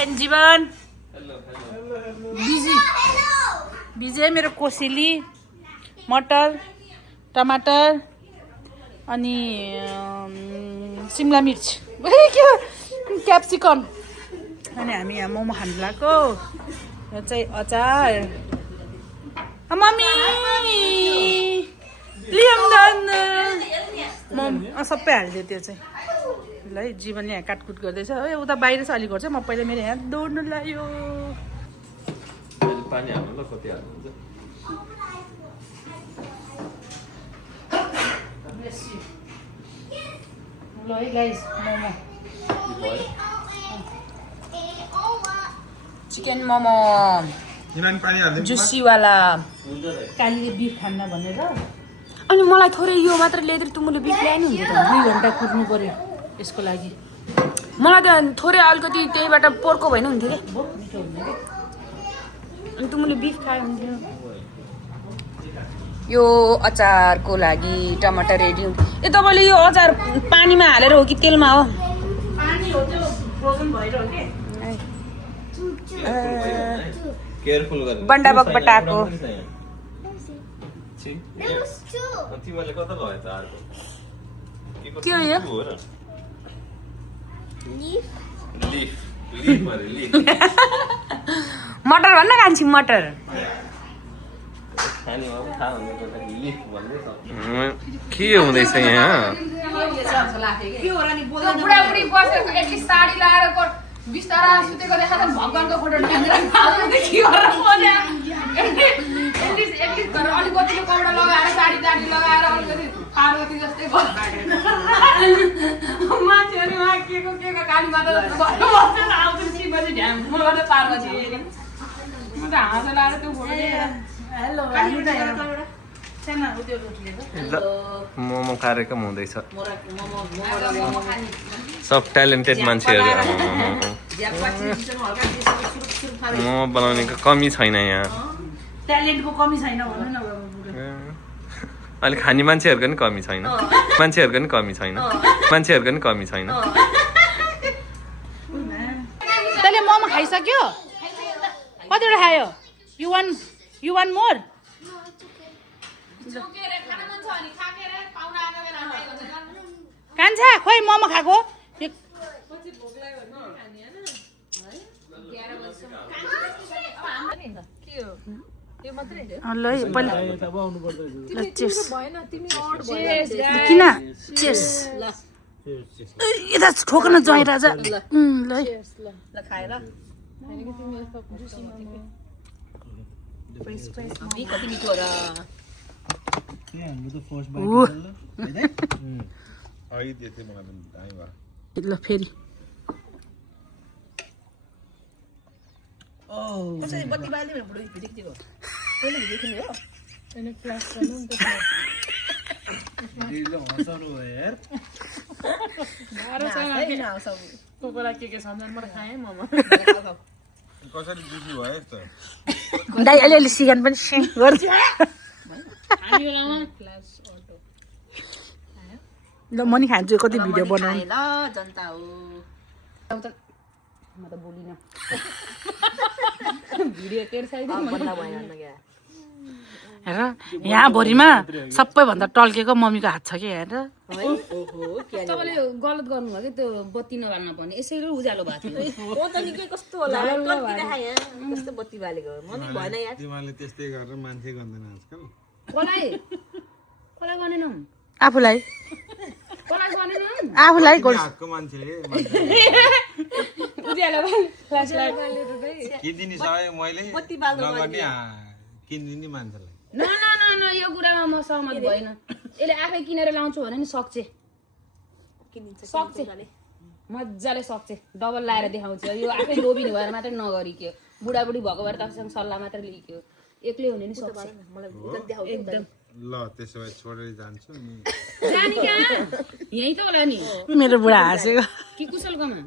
And जीवन busy मेरो कोसेली मटर टमाटर अनि सिमला मिर्च क्याप्सिकम अनि हामी यहाँ मोमो खानु लाग्यो यो चाहिँ अचार मम्मी लियम सबै हालिदियो त्यो चाहिँ ल है जीवनले यहाँ काटकुट गर्दैछ है उता बाहिर छ अलिक गर्छ म पहिला मेरो यहाँ दौड्नु लाग्यो पानी हाल्नु ल कति हाल्नु ल है गाइस मोमो चिकन मोमो जुसीवाला कालीले बिफ खान्न भनेर अनि मलाई थोरै यो मात्र ल्याइदिएर तुमुले बिफ ल्याएन हुन्छ त 2 घन्टा कुद्नु पर्यो यसको लागि मलाई त थोरै अलिकति त्यहीबाट पोर्को भएन हुन्थ्यो के मिठो हुने के अनि तुमुले बिफ खायो हुन्थ्यो यो अचारको लागि टमाटर रेडी हुन्छ ए तपाईले यो अचार पानीमा हालेर हो कि तेलमा हो पानी हो त्यो फ्रोजन भएर हो के केयरफुल गर्नु बन्डाबक बटाको तिमीले कता लग्यो त अर्को के हो यो लिफ मटर भन्न कान्छी मटर के हुँदैछ यहाँ बुढाबुढी बसेर एटलिस्ट साडी लगाएर बिस्तारा सुतेको देखा त भगवानको फोटो ढाङ्ग्रा एटलिस्ट अलिकतिले कपडा लगाएर साडी ताडी लगाएर अलिकति पार्वती जस्तै मान्छेहरू उहाँ के को काली माता जस्तो बस्छ आउँछ शिवजी ढ्याम्म गर्छ पार्वती म त हाँसो लगाएर त्यो फोटो हेलो मोमो कार्यक्रम हुँदैछ सब ट्यालेन्टेड मान्छेहरू मोमो बनाउनेको कमी छैन यहाँ ट्यालेन्टको कमी छैन भन्नु न अहिले खाने मान्छेहरूको नि कमी छैन मान्छेहरूको नि कमी छैन मान्छेहरूको नि कमी छैन तैँले मोमो खाइसक्यो कतिवटा खायो यु वान मोर कान्छा खोइ मोमो खाएको ल पहिला किन चेस यता ठोक्न जय राजा ल खाएर कति मिठो हो र ल फेरि के सम्झाउनु मलाई खाएँ मोमो कसरी बिजी भयो यस्तो दाइ अलिअलि सिगान पनि गर्छ ल म नि खान्छु कति भिडियो बनाउनु ल जनता हो म त बोलिन भिडियो तेर्साइदिनु भन्दा भएन क्या हेर यहाँभरिमा सबैभन्दा टल्केको मम्मीको हात छ कि हेर तपाईँले गलत गर्नुभयो कि त्यो बत्ती नबाल्न पर्ने यसैले उज्यालो भएको थियो त निकै कस्तो होला कस्तो बत्ती बालेको मम्मी भएन यार तिमीले त्यस्तै गरेर मान्छे गर्दैन आजकल कसलाई गर्नेनौ आफूलाई गर्नेनौ आफूलाई हातको मान्छेले उज्यालो फ्ल्यासलाइट किदिनी सबै मैले नगर्ने किन्दिनी मान्छेलाई न यो कुरामा म सहमत भएन यसले आफै किनेर लाउँछु भने नि सक्छ मजाले सक्छ डबल लाएर देखाउँछ यो आफै लोभी भएर मात्रै नगरिक्यो बुढाबुढी भएको भएर तपाईँसँग सल्लाह मात्रै लिक्यो एक्लै हुने नि सक्छ एकदम ल त्यसो भए छोडेर जान्छु नि जानी कहाँ यही त होला नि मेरो बुढा हाँसेको कि कुशलकोमा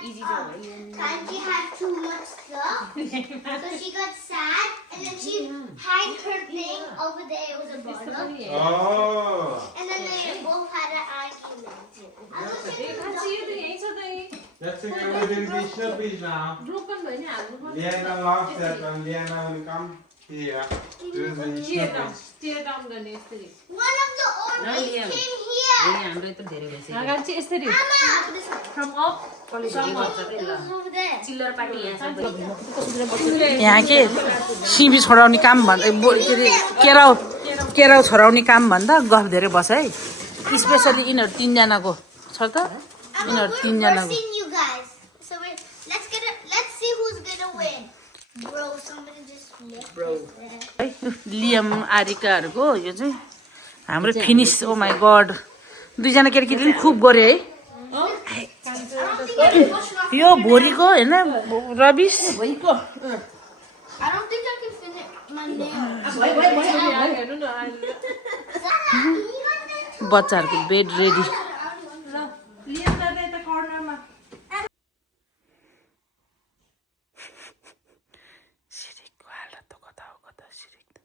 Kanchi had too much stuff, so she got sad, and then she hid her thing over there. It was a bottle, Oh. and then they both had an argument. I was Let's take everything Vishnu please now. Broken भयो नि हाल्नु पर्छ Liana loves that one. Liana will come here. This is Vishnu please. Tear down गर्ने यसरी One of the orphans came here. हाम्रो यत्रो धेरै भइसक्यो अगाडि चाहिँ यसरी फ्रम अप कलेज गर्छ के ल It's over there. चिल्लर पार्टी यहाँ छ यहाँ के सिमी छोडाउने काम भन्दा के अरे केराउ छोडाउने काम भन्दा गफ धेरै बस है स्पेसली यिनीहरू तिनजनाको छ त I'm यिनीहरू not तिनजनाको versing you guys. So let's see who's gonna win. Bro, somebody just left it there. है लियम आरिकाहरूको यो चाहिँ हाम्रो फिनिस ओ माई गड दुईजना केटाकेटीले पनि खुब गऱ्यो है यो भोलिको होइन rubbish I don't think I can finish my nails. बच्चाहरूको बेड रेडी सिरिकको हालत त कता हो कता सिरिक त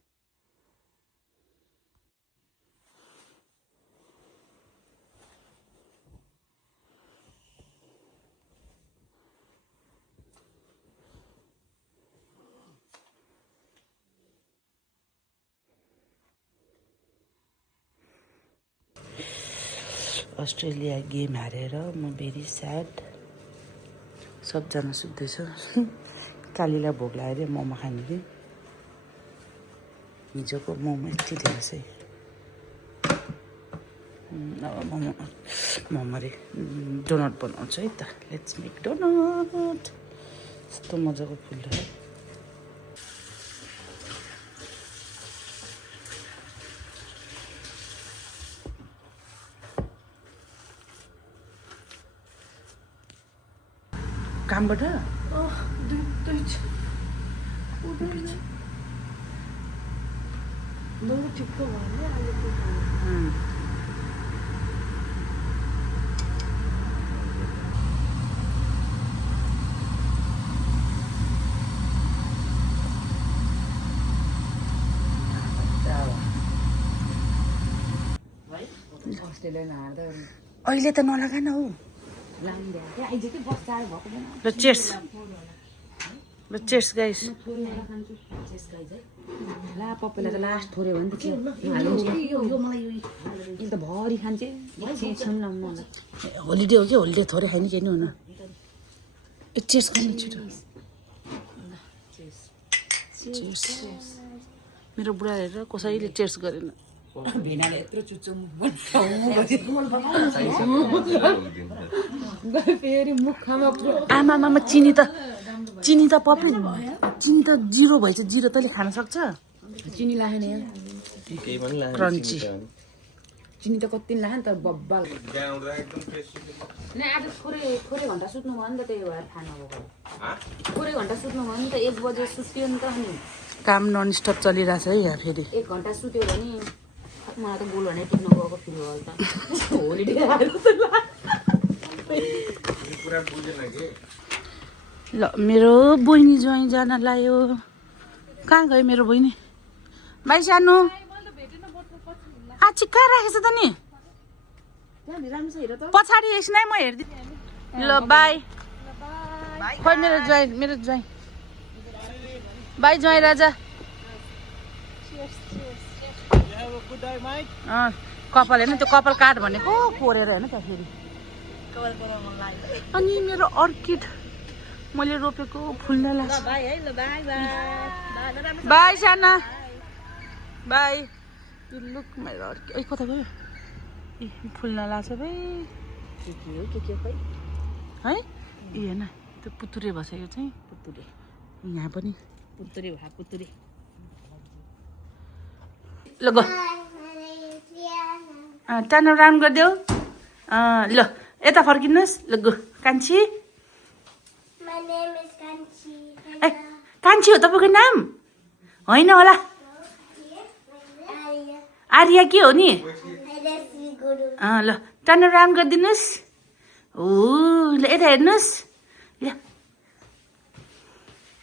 अस्ट्रेलिया गेम हारेर म भेरी स्याड सबजना सुत्दैछ कालीलाई भोक लाग्यो अरे मोमो खाने अरे हिजोको मोमो यति धेरै छ अब मोमो अरे डोनट बनाउँछु है त लेट्स मेक डोनट यस्तो मजाको फुल है कामबाट अहिले त नलगा न हौ ल चेयर्स गाइस ला पप्पेलाई त लास्ट थोरै भने त यो त भरि खान्छ एकछिन ल मलाई होलिडे हो कि होलिडे थोरै खाने के नि हुन ए चेयर्स खाने छिटो मेरो बुढा हेरेर कसैले चेयर्स गरेन भेनाले यत्रो चुच्चो फेरि मुखमा आमामा चिनी त पप्पी चिनी त जिरो भएछ जिरो तैँले खान सक्छ चिनी लाएन क्रन्ची चिनी त कति लाएन तर बब्बाल नै आज थोरै घन्टा सुत्नु भयो नि त त्यही भएर खानु भएको थोरै घन्टा सुत्नु भयो नि त 1 बजे सुत्यो नि त अनि काम नन स्टप चलिरहेछ है यहाँ फेरि 1 घन्टा सुत्यो भने मलाई त गोल भने टिप्नु गएको फिल भयो त होलिडे ल मेरो बहिनी ज्वाइँ जान लाग्यो कहाँ गयो मेरो बहिनी भाइ सानो आछि कहाँ राखेछ त नि पछाडि यसै म हेर्दिन्छु ल बाई खोइ मेरो ज्वाइँ बाई ज्वाइँ राजा कपाल हेर्नु त्यो कपाल काट भनेको कोरेर होइन त फेरि अनि मेरो अर्किड मैले रोपेको फुल्न लाग्छ बाई साना बाई लुक मेरो अर्किड ए कता गयो ए फुल्न लाग्छ भाइ के खै है ए होइन त्यो पुतुरे भएछ यो चाहिँ पुतुरे यहाँ पनि पुतुरे भा पुतुरे ल ग टर्न अराउन्ड गरिदेऊ ल यता फर्किनुहोस् ल गो कान्छी My name is Kanchi. ए कान्छी हो तपाईँको नाम होइन होला Arya. आर्या के हो नि Harasvi Guru. ल टर्न अराउन्ड गरिदिनुहोस् हो ल यता हेर्नुहोस् ल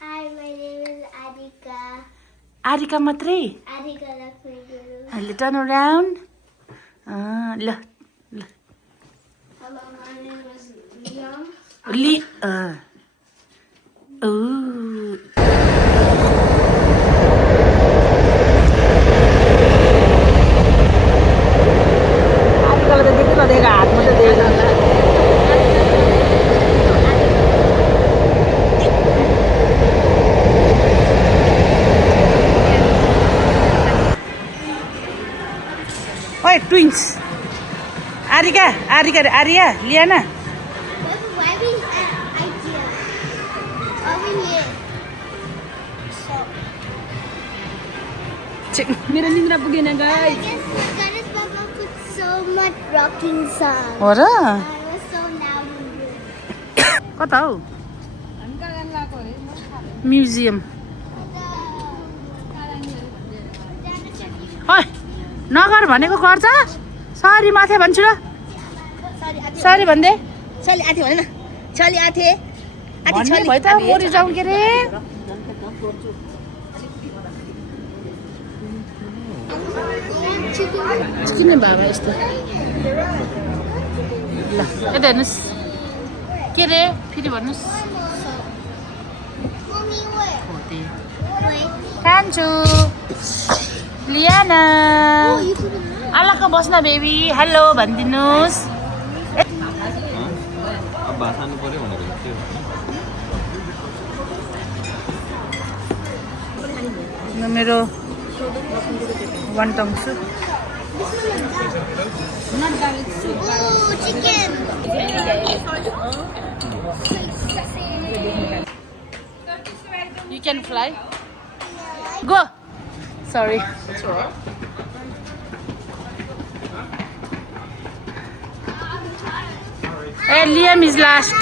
Hi, my name is Adika. आरिका मात्रै Adika Lakshmi Guru. ल टर्न अराउन्ड ल ल Hello, my name is Liam. आजकल त देख्नु नदेखेको हात मात्रै देखेको ओए twins Aarika Arya Liana Why we idea? Are we here? मेरो निन्द्रा पुगेन I guys guess Ganesh Baba put so much rocking song. हो र I was so loud in here. कता हौ म्युजियम ओए नगर भनेको गर्छ सरी माथे भन्छु र सरी भन्दै चली आथे भन न चली आथे भन्ने भयो त मोरी जाउँ के रे किन बाबा यस्तो ल यता हेर्नुहोस् के रे फेरि भन्नुहोस् Mommy, where? Wait. खान्छु लियाना Oh, you put it. अलग बस्न बेबी हेलो भनिदिनुहोस् अब भात खानु पर्यो भनेको थियो मेरो वन्टङ soup Oh, chicken. You can fly. Go. Sorry. Hey, Liam is last.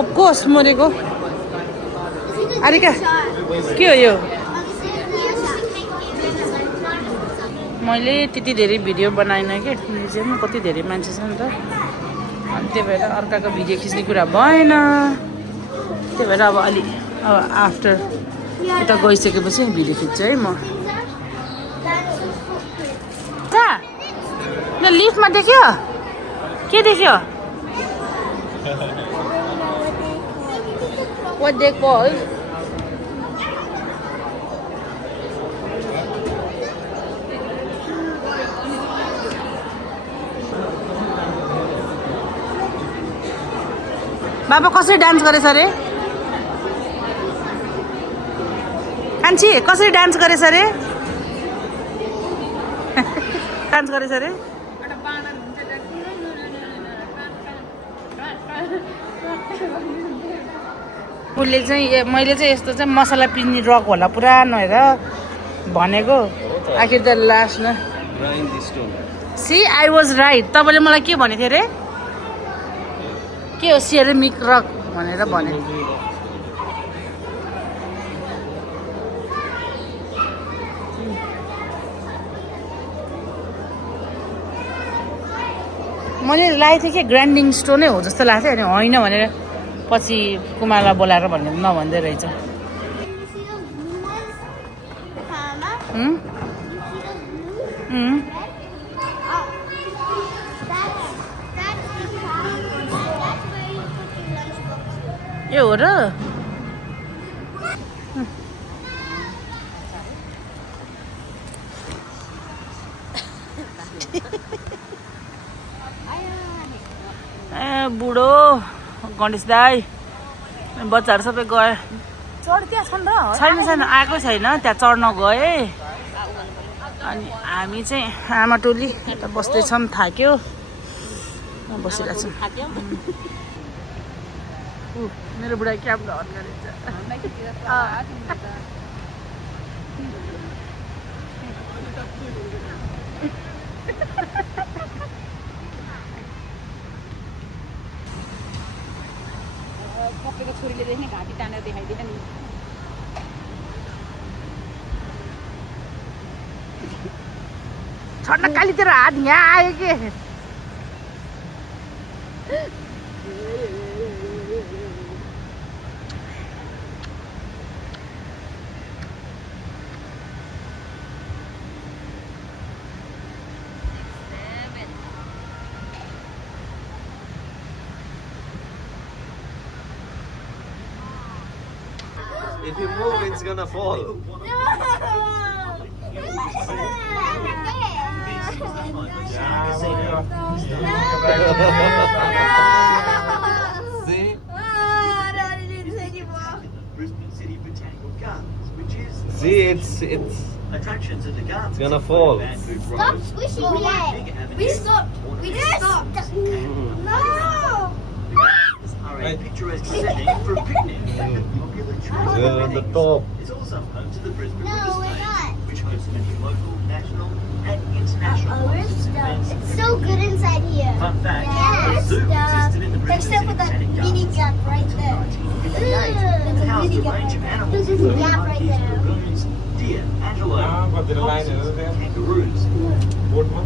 Of course, मरेको आरिका के हो यो मैले त्यति धेरै भिडियो बनाइनँ कि म्युजियममा कति धेरै मान्छे छ नि त अनि त्यही भएर अर्काको भिडियो खिच्ने कुरा भएन त्यही भएर अब अलि अब आफ्टर यता गइसकेपछि भिडियो खिच्छु है म यो लिफ्टमा देख्यो के देख्यो What they call बाबा कसरी डान्स गरेछ अरे कान्छी कसरी डान्स गरेछ अरे डान्स गरेछ अरे उसले चाहिँ मैले चाहिँ यस्तो चाहिँ मसला पिन्ने रक होला पुरानो हेर भनेको आखिर त लास्ट न सी आई वाज राइट तपाईँले मलाई के भनेको थियो अरे के हो सेरामिक रक भनेर भने मैले लागेको थिएँ कि ग्राइन्डिङ स्टोनै हो जस्तो लाग्थ्यो अनि होइन भनेर पछि कुमारलाई बोलाएर भन्ने नभन्दै रहेछ You see those blue ones? Mama? Hmm? You see those blue? Hmm? Oh. That's the problem. That's where you put your lunchbox. ए हो र ए बुढो गणेश दाई बच्चाहरू सबै गए छैन छैन आएको छैन त्यहाँ चढ्न गए अनि हामी चाहिँ आमा टोली यता बस्दैछौँ थाक्यो बसिरहेको छौँ मेरो बुढा क्याब हट गरेछ कपेको छोरीले देख्ने घाँटी तानेर देखाइदिएन नि छड्न काली तेरो हात यहाँ आयो के If you move, it's gonna fall. See? Brisbane City Botanical Gardens, which is See, it's attractions at the gardens. It's gonna fall. Bamboo Stop Grove, squishing or me. bigger We avenues, stopped. We just stopped. No. are a picturesque setting for a picnic. Popular children's we're on the top. It's also home to the Brisbane No, River we're Stage, not. which hosts many local, national, and international Oh, we're concerts and events. stuck. It's so good inside here. Fun fact, Yeah, the we're zoo stuck. existed in the Brisbane Except City for that Botanic mini Gardens gap right until there. 1958. There's It a housed mini a gap range of right there. animals, There's a including gap right monkeys, there. baboons, deer, antelope, but the line foxes, is there. kangaroos.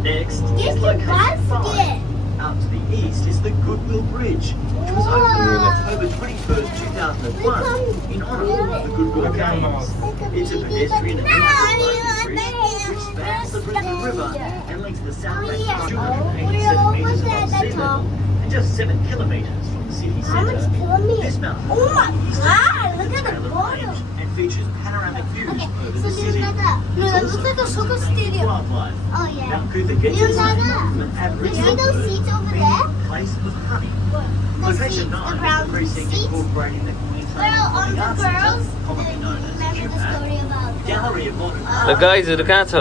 Next Get is the location 5. basket. Up to the east is the Goodwill Bridge, which was opened on October 21st, 2001 in honour of the Goodwill Games. It's a pedestrian and motorcycle bridge which spans the Brisbane River and links the South Bank 287 metres above sea level and just 7 kilometres from the city How much centre. kilometers? This mountain Oh my is God, look the at the Taylor bottom. Range and features panoramic views Okay, over so the there's city. like a, no, It's that also looks like a home soccer to many stadium. wildlife. Oh yeah. Mount Cootha gets its name from an You Aboriginal see those bird seats over being there? replaced with honey. The Location seats, 9 the is the brown precinct seats. incorporating the Queensland Well, on Performing the Arts girls, Centre, commonly known as remember the QPAC, story about Gallery of Modern The Art, guysहरू कहाँ छ?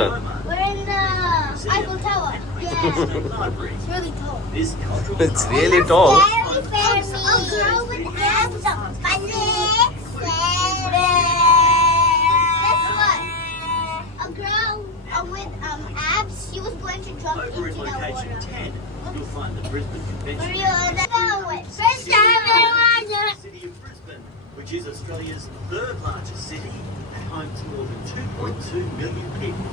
we're in the Eiffel Tower. Yeah, Queensland Library. it's really tall. This cultural It's site really tall. Scary fairy. A girl with abs on my legs. Guess what? A girl with abs. She was going to jump over in into the location water. 10, you'll find the Brisbane Convention First City time of Brisbane, which is Australia's 3rd largest city and home to more than 2.2 million people.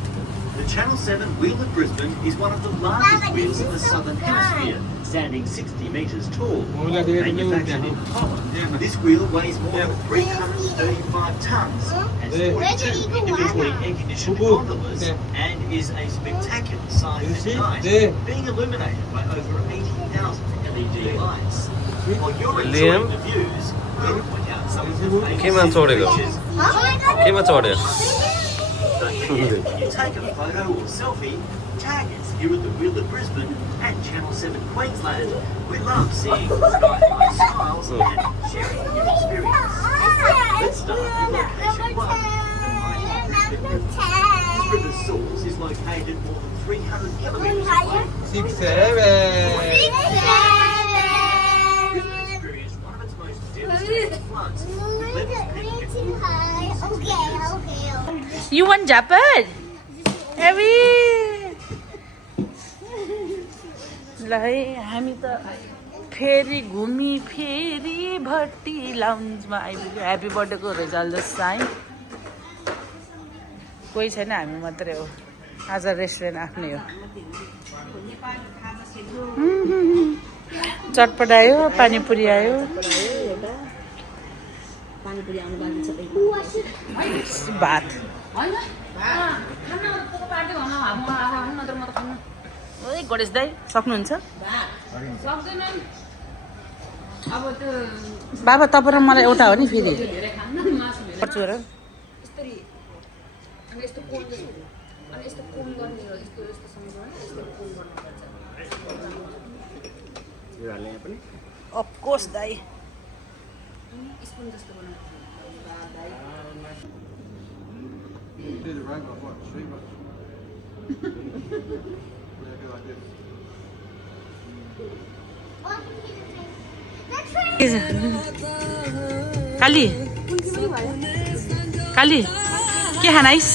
The Channel 7 Wheel at Brisbane is one of the largest Mama, wheels this in the is so southern fun. hemisphere, standing 60 metres tall. Well, that is Manufactured in Holland, this wheel weighs more than 335 tonnes, has Yeah. 42 individually air-conditioned Boo-boo. gondolas, Yeah. and is a spectacular sight You at see? night, There. being illuminated by over 80,000 LED lights. While you're Liam? enjoying the views, we'll point out some of the केमा चढेको? केमा चढ्यो? You take a photo or selfie, tag us here at the Wheel at Brisbane and Channel 7 Queensland. We love seeing sky-high smiles and sharing your experience. Let's start with location 1, the mighty Brisbane River. This river's source is located more than 300 kilometres away. 6, 7. Brisbane experienced one of its most devastating floods, with 11 people Okay. You want Japan? Abby! ल है हामी त फेरि घुमी फेरि भट्टी लाउन्जमा आइपुग्यो happy बर्थडेको रिजल्ट जस्तो है कोही छैन हामी मात्रै हो आज रेस्टुरेन्ट आफ्नै हो चटपट आयो पानीपुरी आयो पानीपुरी आउनु बाँकी छ भात ओइ गणेश दाई सक्नुहुन्छ बाबा तपाईँ र मलाई एउटा हो नि फेरि पर्छु र यस्तो कोन अनि यस्तो कोन गर्ने हो यस्तो यस्तो सम्झाउनु यस्तो कोन गर्नुपर्छ अफकोर्स दाई स्पुन जस्तो बनाउनु काली काली के खाना आइस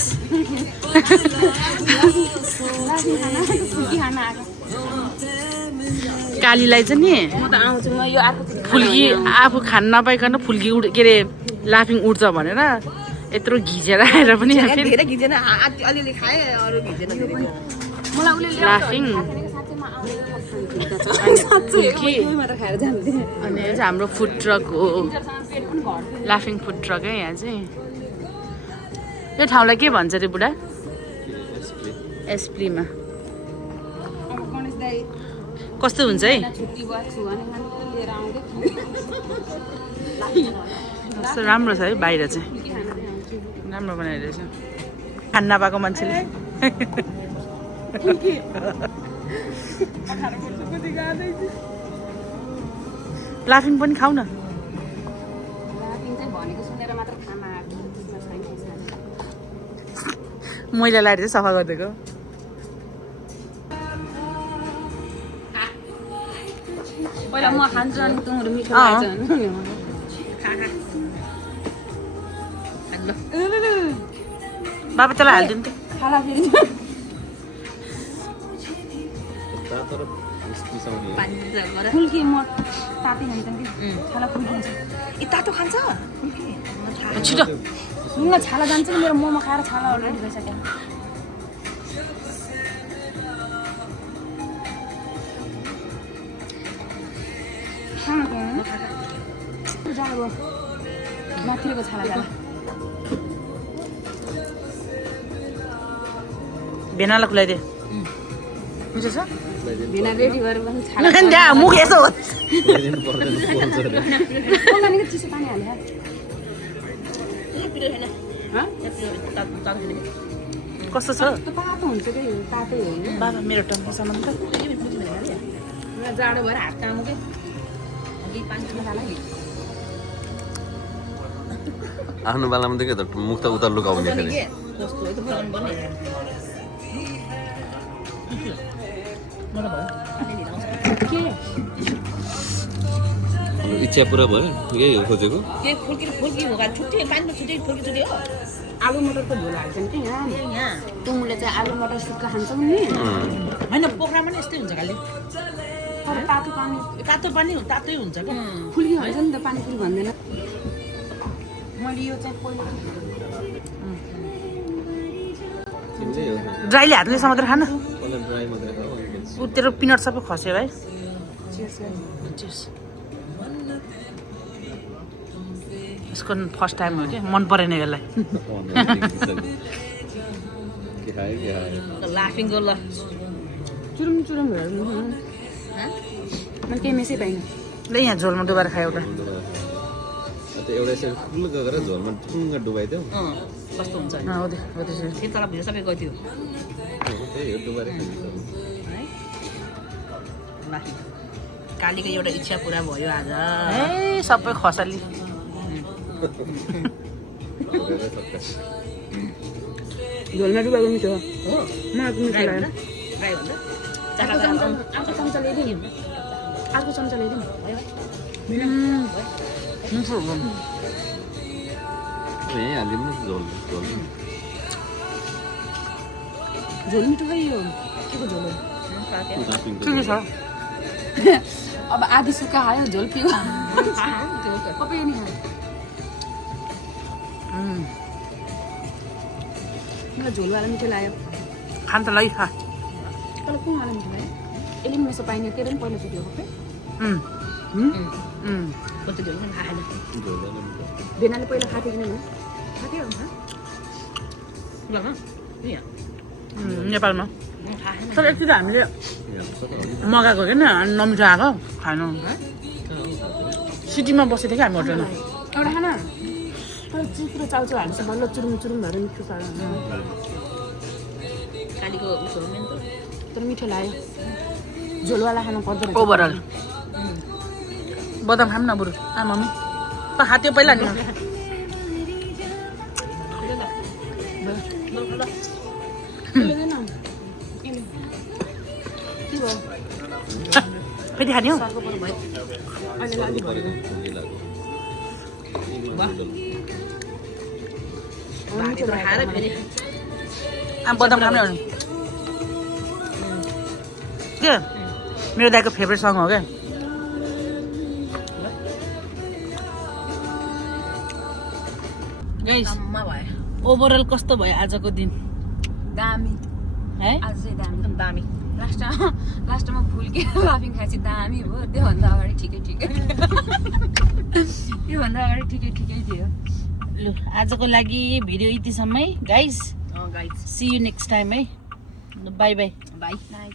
कालीलाई चाहिँ नि फुल्की आफू खान नपाइकन फुल्की के अरे लाफिङ उठ्छ भनेर यत्रो घिचेर आएर पनि धेरै घिजेन अलिअलि खाएँ अरू घिजेन लाफिङ फुल्की अनि यो चाहिँ हाम्रो फुड ट्रक हो लाफिङ फुड ट्रक है यहाँ चाहिँ यो ठाउँलाई के भन्छ रे बुढा एसप्लीमा कस्तो हुन्छ है कस्तो राम्रो छ है बाहिर चाहिँ राम्रो बनाइरहेछ खान नपाएको मान्छेले लाफिङ पनि खाऊ न लाफिङ चाहिँ भनेको सुनेर मात्र खाना आएको त्यसमा छैन मैला लाएर चाहिँ सफा गरिदिएको पहिला म खान्छु अनि तिम्रो मिठो अँ। लाग्छ बाबा तँलाई हालिदिनु त खाला फेरि फुल्की म तातै खान्छन् कि छाला फुल्की हुन्छ ए तातो खान्छ छिटो सुन्न छाला जान्छ नि मेरो मोमो खाएर छाला अलरेडी गइसक्यो जानु माथिको छाला जाला भेनालाई खुलाइदिए मिठो छ बिना रेडी भएर पनि छाला त्यहाँ मुख यसो नानीको चिसो पानी हाल्यो कस्तो छ त्यो तातो हुन्छ कि तातै हो बाबा मेरो टम्पो सामान त जाडो भएर हात कामो के अघि पानी खाला नि आफ्नो बेलामा त के त मुख त उता लुकाउने फेरि कस्तो है त बनाउनु पर्ने के इच्छा पुरा भयो यही हो खोजेको के फुल्की हो छुट्टी पानीमा छुट्टी फुल्की छुट्टी हो आलु मटरको झोल हाल्छन् कि यहाँ तुमुले चाहिँ आलु मटर सुक्खा खान्छौ नि होइन पोखरामा नि यस्तै हुन्छ खालि तर तातो पानी तातै हुन्छ क्या फुल्की भन्छ नि त पानी फुल भन्दैन मैले यो चाहिँ पहिला ड्राईले हातले समातेर खान ऊ तेरो पिनट सबै खस्यो भाइ यसको फर्स्ट टाइम हो कि मन परेन यसलाई लाफिङको ल चुरुम चुरुम हेर्नु मैले केही मेसै पाइनँ ल यहाँ झोलमा डुबाएर खायो एउटा एउटा यसरी फुल गरेर झोलमा टुङ्ग डुबाइदियो कस्तो हुन्छ हो त्यसरी त्यो तल भित्र सबै गयो त्यो त्यही हो डुबाएर लाफिङ कालीको एउटा इच्छा पुरा भयो आज ए सबै खसाली झोलमा डुबाएको मिठो हो हो मलाई मिठो लाग्यो फ्राई भन्दा अर्को चम्चा ल्याइदिउँ अर्को चम्चा ल्याइदिउँ यहीँ हालिदिनु न झोल झोल झोल मिठो खै यो के को झोल हो के छ अब आधी सुक्खा खायो झोल पियो तपाईँ नि खायो मलाई झोलवाला मिठो लाग्यो खान त लागि खा तर कुवाला मिठो लाग्यो यसले पनि मेसो पाइने के पनि पहिलोचोटि हो कपै कति झोल पनि खाएन भेनाले पहिला खाथ्यो कि नै खाथ्यो नेपालमा तर एकचोटि हामीले मगाएको कि नमिठो आएको खानु सिटीमा बसेको थियो कि हामी होटलमा एउटा खाना तर चिप्रो चाउचाउ हाल्छ बल्ल चुरुम चुरुम भएर मिठो छ कालीको उसो हो नि त तर मिठो लाग्यो झोलवाला खानु पर्दो रहेछ ओभरअल बदाम खाऊँ न बरु मम्मी त खाथ्यो पहिला नि के भयो फेरि खाने हो सर्को पर्यो भयो अहिले अलिक भयो भातहरू खाएर फेरि बदाम खाने हो के मेरो दाइको फेभरेट सङ हो क्या गाइस जम्मा भयो ओभरअल कस्तो भयो आजको दिन दामी है आज चाहिँ दामी दामी लास्टमा फुल्के लाफिङ खाएपछि दामी हो त्योभन्दा अगाडि ठिकै ठिकै थियो लु आजको लागि भिडियो यतिसम्मै guys guys see you next time है बाई बाई बाई